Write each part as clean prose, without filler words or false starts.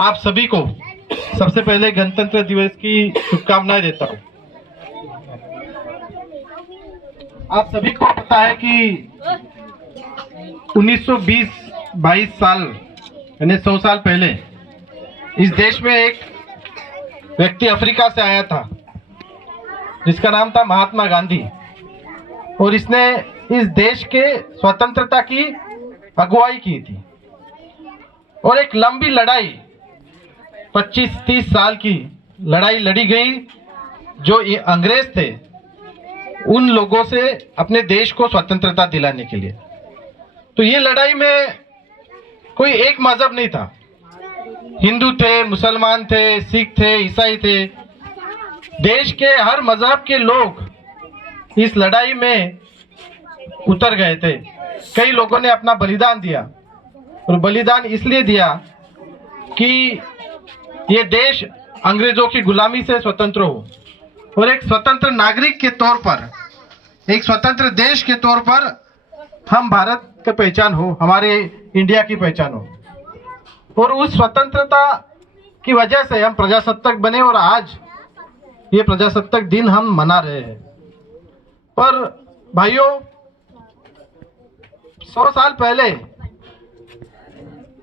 आप सभी को सबसे पहले गणतंत्र दिवस की शुभकामनाएं देता हूं। आप सभी को पता है कि 1922 साल यानी 100 साल पहले इस देश में एक व्यक्ति अफ्रीका से आया था जिसका नाम था महात्मा गांधी, और इसने इस देश के स्वतंत्रता की अगुवाई की थी। और एक लंबी लड़ाई 25-30 साल की लड़ाई लड़ी गई जो अंग्रेज थे उन लोगों से अपने देश को स्वतंत्रता दिलाने के लिए। तो ये लड़ाई में कोई एक मजहब नहीं था, हिंदू थे, मुसलमान थे, सिख थे, ईसाई थे, देश के हर मजहब के लोग इस लड़ाई में उतर गए थे। कई लोगों ने अपना बलिदान दिया, और बलिदान इसलिए दिया कि ये देश अंग्रेजों की गुलामी से स्वतंत्र हो, और एक स्वतंत्र नागरिक के तौर पर, एक स्वतंत्र देश के तौर पर हम भारत की पहचान हो, हमारे इंडिया की पहचान हो। और उस स्वतंत्रता की वजह से हम प्रजासत्ताक बने, और आज ये प्रजासत्ताक दिन हम मना रहे हैं। पर भाइयों, 100 साल पहले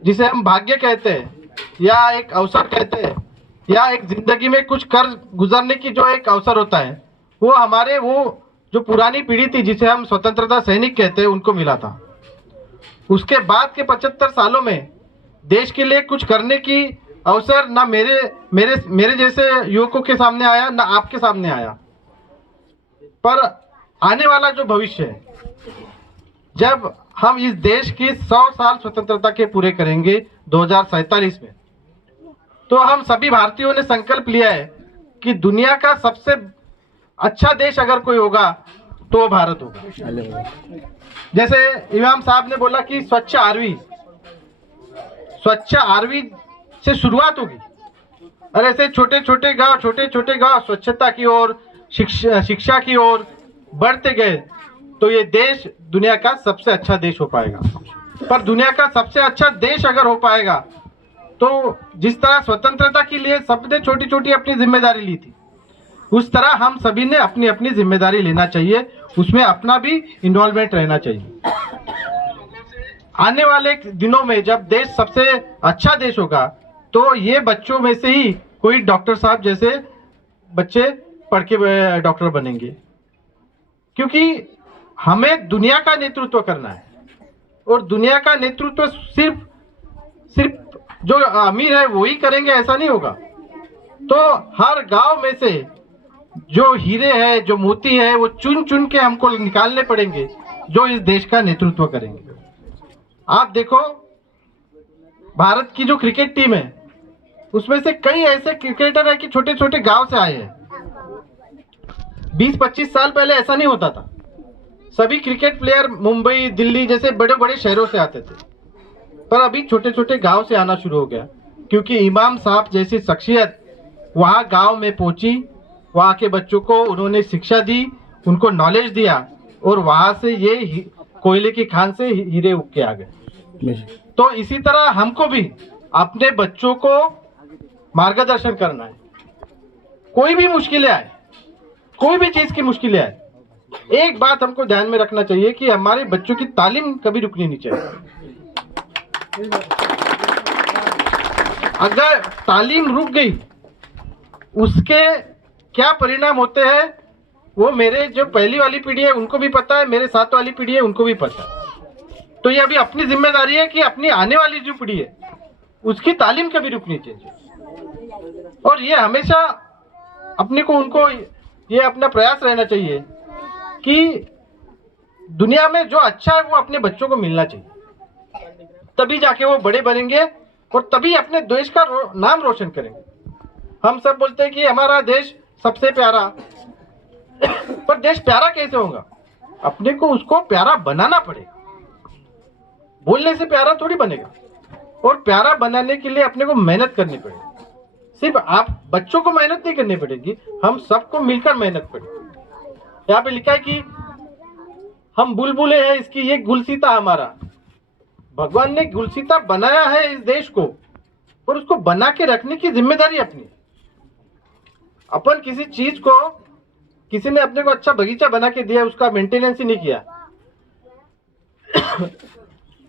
जिसे हम भाग्य कहते हैं या एक अवसर कहते हैं या एक जिंदगी में कुछ कर गुजरने की जो एक अवसर होता है, वो हमारे वो जो पुरानी पीढ़ी थी जिसे हम स्वतंत्रता सैनिक कहते हैं उनको मिला था। उसके बाद के 75 सालों में देश के लिए कुछ करने की अवसर ना मेरे जैसे युवकों के सामने आया, ना आपके सामने आया। पर आने वाला जो भविष्य है, जब हम इस देश की 100 साल स्वतंत्रता के पूरे करेंगे 2047 में, तो हम सभी भारतीयों ने संकल्प लिया है कि दुनिया का सबसे अच्छा देश अगर कोई होगा तो वो भारत होगा। जैसे इमाम साहब ने बोला कि स्वच्छ आरवी से शुरुआत होगी, और ऐसे छोटे छोटे गांव स्वच्छता की ओर, शिक्षा की ओर बढ़ते गए तो ये देश दुनिया का सबसे अच्छा देश हो पाएगा। पर दुनिया का सबसे अच्छा देश अगर हो पाएगा तो जिस तरह स्वतंत्रता के लिए सबने छोटी छोटी अपनी जिम्मेदारी ली थी, उस तरह हम सभी ने अपनी अपनी जिम्मेदारी लेना चाहिए, उसमें अपना भी इन्वॉल्वमेंट रहना चाहिए। आने वाले दिनों में जब देश सबसे अच्छा देश होगा तो ये बच्चों में से ही कोई डॉक्टर साहब जैसे बच्चे पढ़ के डॉक्टर बनेंगे, क्योंकि हमें दुनिया का नेतृत्व करना है। और दुनिया का नेतृत्व सिर्फ जो अमीर है वो ही करेंगे ऐसा नहीं होगा। तो हर गांव में से जो हीरे हैं, जो मोती है, वो चुन चुन के हमको निकालने पड़ेंगे जो इस देश का नेतृत्व करेंगे। आप देखो, भारत की जो क्रिकेट टीम है उसमें से कई ऐसे क्रिकेटर है कि छोटे छोटे गांव से आए हैं। 20-25 साल पहले ऐसा नहीं होता था। सभी क्रिकेट प्लेयर मुंबई, दिल्ली जैसे बड़े बड़े शहरों से आते थे, पर अभी छोटे छोटे गांव से आना शुरू हो गया, क्योंकि इमाम साहब जैसी शख्सियत वहां गांव में पहुंची, वहां के बच्चों को उन्होंने शिक्षा दी, उनको नॉलेज दिया, और वहां से ये कोयले की खान से हीरे उग के आ गए। तो इसी तरह हमको भी अपने बच्चों को मार्गदर्शन करना है। कोई भी मुश्किलें आए, कोई भी चीज की मुश्किलें आए, एक बात हमको ध्यान में रखना चाहिए कि हमारे बच्चों की तालीम कभी रुकनी नहीं चाहिए। अगर तालीम रुक गई, उसके क्या परिणाम होते हैं वो मेरे जो पहली वाली पीढ़ी है उनको भी पता है, मेरे साथ वाली पीढ़ी है उनको भी पता है। तो ये अभी अपनी जिम्मेदारी है कि अपनी आने वाली जो पीढ़ी है उसकी तालीम कभी रुकनी चाहिए। और ये हमेशा अपने को उनको ये अपना प्रयास रहना चाहिए कि दुनिया में जो अच्छा है वो अपने बच्चों को मिलना चाहिए, तभी जाके वो बड़े बनेंगे और तभी अपने देश का नाम रोशन करेंगे। हम सब बोलते हैं कि हमारा देश सबसे प्यारा, पर देश प्यारा कैसे होगा? अपने को उसको प्यारा बनाना पड़ेगा। बोलने से प्यारा थोड़ी बनेगा, और प्यारा बनाने के लिए अपने को मेहनत करनी पड़ेगी। सिर्फ आप बच्चों को मेहनत नहीं करनी पड़ेगी, हम सबको मिलकर मेहनत पड़ेगी। यहाँ पे लिखा है कि हम बुलबुलें हैं इसकी, ये गुलसीता हमारा। भगवान ने गुलसीता बनाया है इस देश को, और उसको बना के रखने की जिम्मेदारी अपनी। अपन किसी चीज को, किसी ने अपने को अच्छा बगीचा बना के दिया, उसका मेंटेनेंस ही नहीं किया,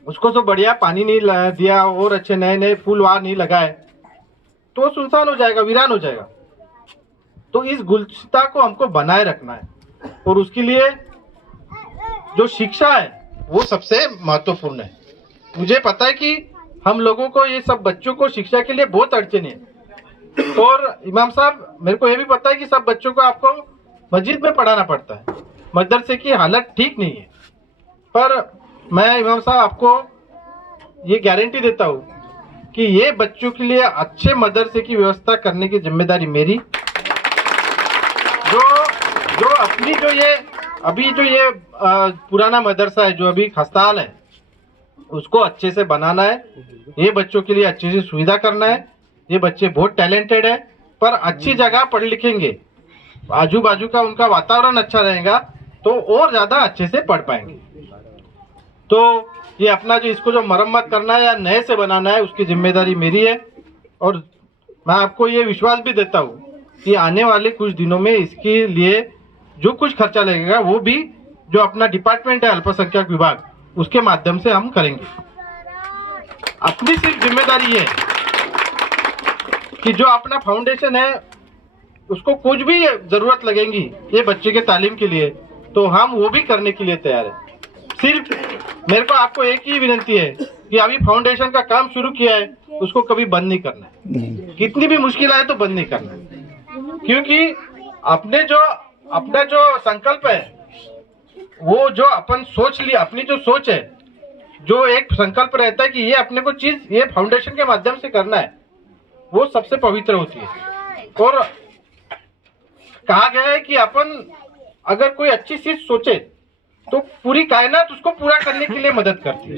उसको तो बढ़िया पानी नहीं दिया और अच्छे नए नए फूल वहां नहीं लगाए, तो वो सुनसान हो जाएगा, वीरान हो जाएगा। तो इस गुलदस्ता को हमको बनाए रखना है, और उसके लिए जो शिक्षा है वो सबसे महत्वपूर्ण है। मुझे पता है कि हम लोगों को, ये सब बच्चों को शिक्षा के लिए बहुत अड़चने है, और इमाम साहब मेरे को ये भी पता है कि सब बच्चों को आपको मस्जिद में पढ़ाना पड़ता है, मदरसे की हालत ठीक नहीं है। पर मैं इमाम साहब आपको ये गारंटी देता हूँ कि ये बच्चों के लिए अच्छे मदरसे की व्यवस्था करने की जिम्मेदारी मेरी। जो अपनी जो ये अभी जो ये पुराना मदरसा है, जो अभी खस्ताहाल है, उसको अच्छे से बनाना है, ये बच्चों के लिए अच्छी सी सुविधा करना है। ये बच्चे बहुत टैलेंटेड है, पर अच्छी जगह पढ़ लिखेंगे, आजू बाजू का उनका वातावरण अच्छा रहेगा तो और ज्यादा अच्छे से पढ़ पाएंगे। तो ये अपना जो इसको जो मरम्मत करना है या नए से बनाना है, उसकी जिम्मेदारी मेरी है। और मैं आपको ये विश्वास भी देता हूँ कि आने वाले कुछ दिनों में इसके लिए जो कुछ खर्चा लगेगा वो भी जो अपना डिपार्टमेंट है अल्पसंख्यक विभाग, उसके माध्यम से हम करेंगे। अपनी सिर्फ जिम्मेदारी ये है कि जो अपना फाउंडेशन है उसको कुछ भी जरूरत लगेगी ये बच्चे के तालीम के लिए, तो हम वो भी करने के लिए तैयार है। सिर्फ मेरे को आपको एक ही विनती है कि अभी फाउंडेशन का काम शुरू किया है, उसको कभी बंद नहीं करना है। कितनी भी मुश्किल आए तो बंद नहीं करना है, क्योंकि अपना जो संकल्प है, वो जो अपन सोच लिया, अपनी जो सोच है, जो एक संकल्प रहता है कि ये अपने को चीज ये फाउंडेशन के माध्यम से करना है, वो सबसे पवित्र होती है। और कहा गया है कि अपन अगर कोई अच्छी चीज सोचे तो पूरी कायनात उसको पूरा करने के लिए मदद करती है।